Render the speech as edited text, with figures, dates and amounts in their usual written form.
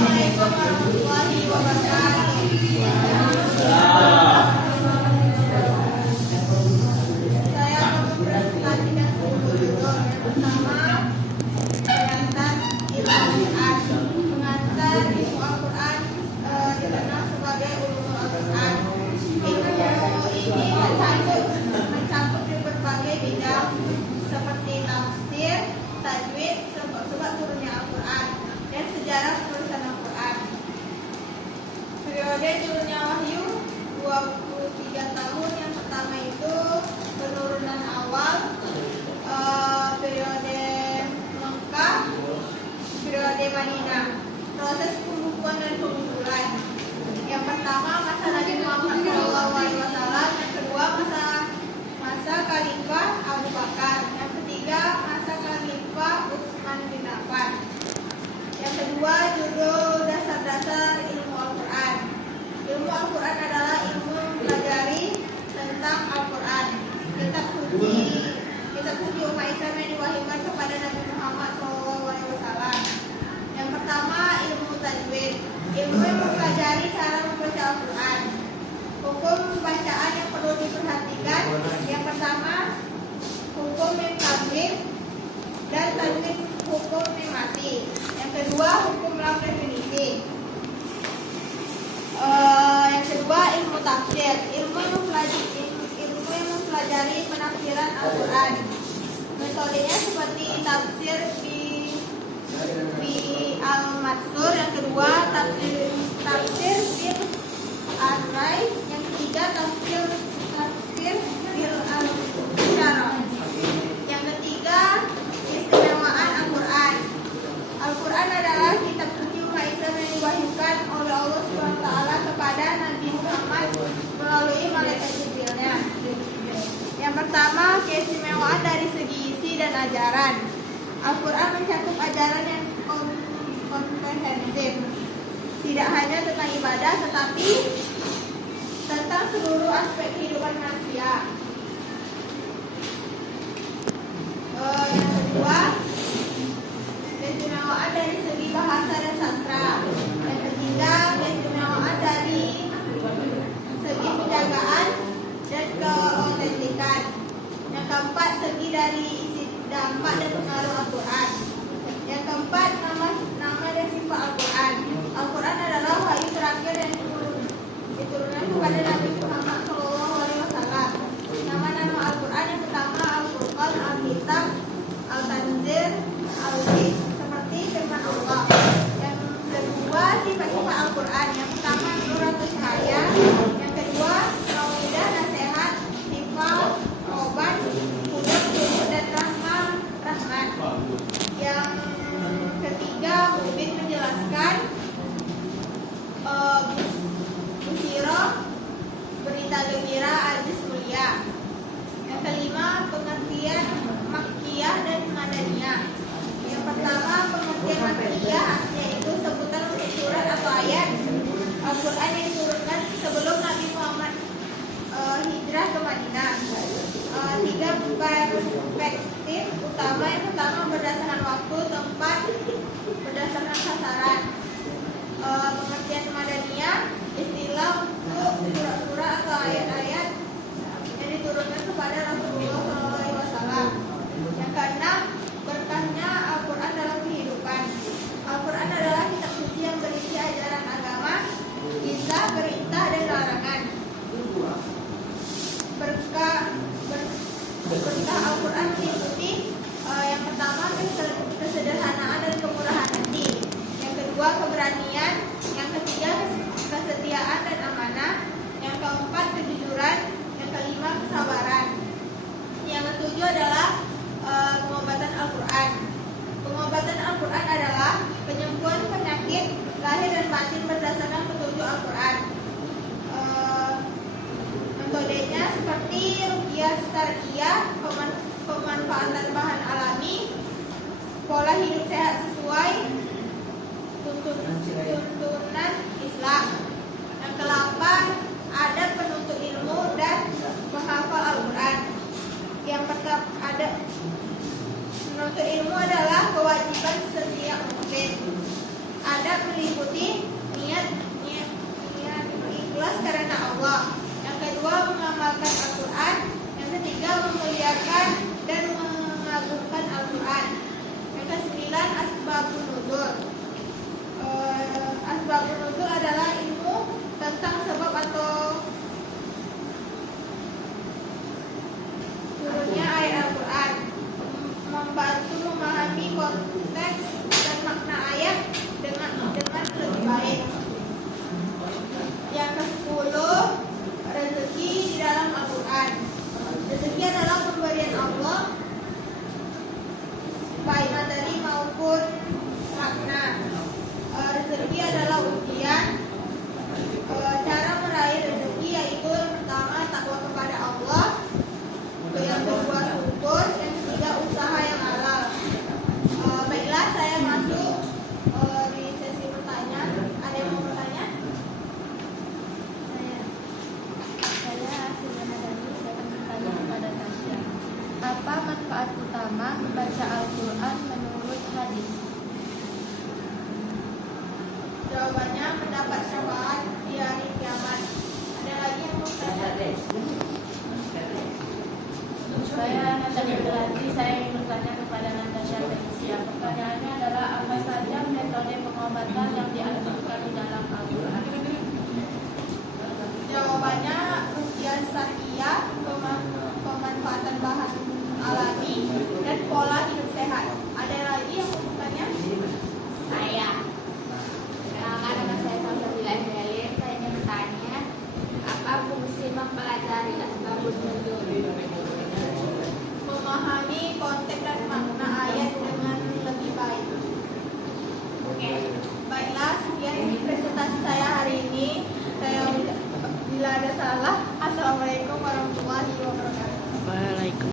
Assalamualaikum warahmatullahi wabarakatuh. Saya akan mempresentasikan buku judul yang pertama, pengantar ilmu Al-Quran. Pengantar ilmu Al-Quran dikenal sebagai ulumul Al-Quran. Ilmu ini mencakup di berbagai bidang seperti tafsir, tajwid, sebab turunnya Al-Quran, dan sejarah penulisan Al-Quran. Periode turunnya wahyu 23 tahun. Yang pertama itu penurunan awal, periode Mekah, periode Madinah, proses pembukuan dan pengumpulan. Yang pertama masa Nabi Muhammad SAW, yang kedua masa Khalifah Abu Bakar, yang ketiga masa Khalifah Utsman bin Affan. Yang kedua judul dasar-dasar ilmu Al-Quran. Ilmu Al-Quran adalah ilmu mempelajari tentang Al-Quran, kitab suci umat Islam yang diwahyukan kepada Nabi Muhammad SAW. Yang pertama ilmu tajwid, ilmu yang mempelajari cara membaca Al-Quran. Hukum bacaan yang perlu diperhatikan. Yang pertama hukum mim tabligh dan tajwid hukum mim mati. Yang kedua hukum lam definisi. Yang kedua ilmu tafsir, ilmu yang mempelajari penafsiran Al-Quran. Metodenya seperti tafsir bi al-matsur. Yang kedua tafsir bil ar-rai. Yang ketiga tafsir bil al-syarah. Yang ketiga istimewaan Al-Quran. Al-Quran adalah kitab suci umat Islam yang diwahyukan oleh Allah SWT kepada Nabi Muhammad melalui malaikat Jibrilnya. Yang pertama, keistimewaan dari segi isi dan ajaran. Al-Quran mencakup ajaran yang komprehensif, tidak hanya tentang ibadah, tetapi tentang seluruh aspek kehidupan manusia. Yang kedua, keistimewaan dari segi bahasa dan sastra. Yang ketiga, keistimewaan dari segi penjagaan dan keautentikan. Yang keempat, segi dari isi dampak dan pengaruh Al-Quran. Yang keempat, nama dan sifat Al-Quran. Al-Quran adalah wahyu terakhir yang diturunkan kepada Nabi Muhammad SAW. Nama-nama Al-Quran yang pertama Al-Furqan, Al-Kitab, Al-Tanzir, Al-Zikr, seperti firman Allah. Yang kedua, sifat-sifat Al-Quran. Yang pertama nur atau cahaya. Yang kedua mau'idah, nasihat, sifat, obat, hudan, dan rahmat. Yang ketiga mubin, menjelaskan, busyirah, berita gembira, aziz, mulia. Yang kelima pengertian makkiyah dan madaniyah. Yang pertama pengertian makkiyah, yaitu sebutan untuk surat atau ayat Al-Quran yang diturunkan sebelum Nabi Muhammad hijrah ke Madinah. Tiga perspektif utama. Yang pertama berdasarkan waktu, tempat, berdasarkan sasaran. Pengertian madaniyah, istilah untuk surah-surah atau ayat-ayat yang diturunkan kepada Rasulullah SAW. Yang keenam, berkahnya Al-Quran dalam kehidupan. Al-Quran adalah kitab suci yang berisi ajaran agama, kisah, perintah, dan larangan. Berkah Al-Quran meliputi yang pertama kesederhanaan dan kemurahan hati. Yang kedua keberanian. Yang ketiga kesetiaan dan amanah. Yang keempat kejujuran. Yang kelima kesabaran. Yang ketujuh adalah pengobatan Al-Quran. Pengobatan Al-Quran adalah penyembuhan penyakit lahir dan batin berdasarkan petunjuk Al-Quran. Metodenya seperti ruqyah syariah, pemanfaatan bahan alami, pola hidup sehat sesuai tuntunan Islam. Yang ke-8, adab penuntut ilmu dan menghafal Al-Quran. Yang pertama ada menuntut ilmu adalah kewajiban setiap muslim. Adab meliputi niat ikhlas karena Allah. Yang kedua, mengamalkan Al-Quran. Yang ketiga, memuliakan dan mengagungkan Al-Quran. Yang kesembilan, asbabun nuzul. Asbabun nuzul adalah ilmu tentang sebab atau turunnya ayat Al-Quran, membantu memahami konteks dan makna ayat dengan lebih baik. Yang ke-10, rezeki di dalam Al-Quran. Rezeki adalah pemberian Allah, baik materi maupun makna. Rezeki adalah ujian. Cara meraih rezeki yaitu yang pertama takwa kepada Allah, yang kedua syukur, yang ketiga usaha yang halal. Baiklah, saya masuk di sesi pertanyaan. Ada yang mau bertanya? Saya Asilana Dani, saya akan bertanya kepada Tasya. Apa manfaat utama membaca Al-Quran menurut hadis? Jawabannya mendapat syafaat di hari kiamat. Ada lagi yang mau bertanya? Saya Natasha Berarti, saya ingin bertanya kepada Natasha Felicia. Pertanyaannya adalah apa saja metode pengobatan yang dianjurkan di dalam Al-Quran? Jawabannya ruqyah syariah, pemanfaatan bahan alami, dan pola hidup sehat. Ada lagi yang mau bertanya? Saya, kenalkan nama saya Salsabila Evelyn. Saya ingin bertanya, apa fungsi mempelajari asbabun nuzul? Memahami konteks dan makna ayat dengan lebih baik. Oke. Baiklah, sekian presentasi saya hari ini. Saya bila ada salah, assalamualaikum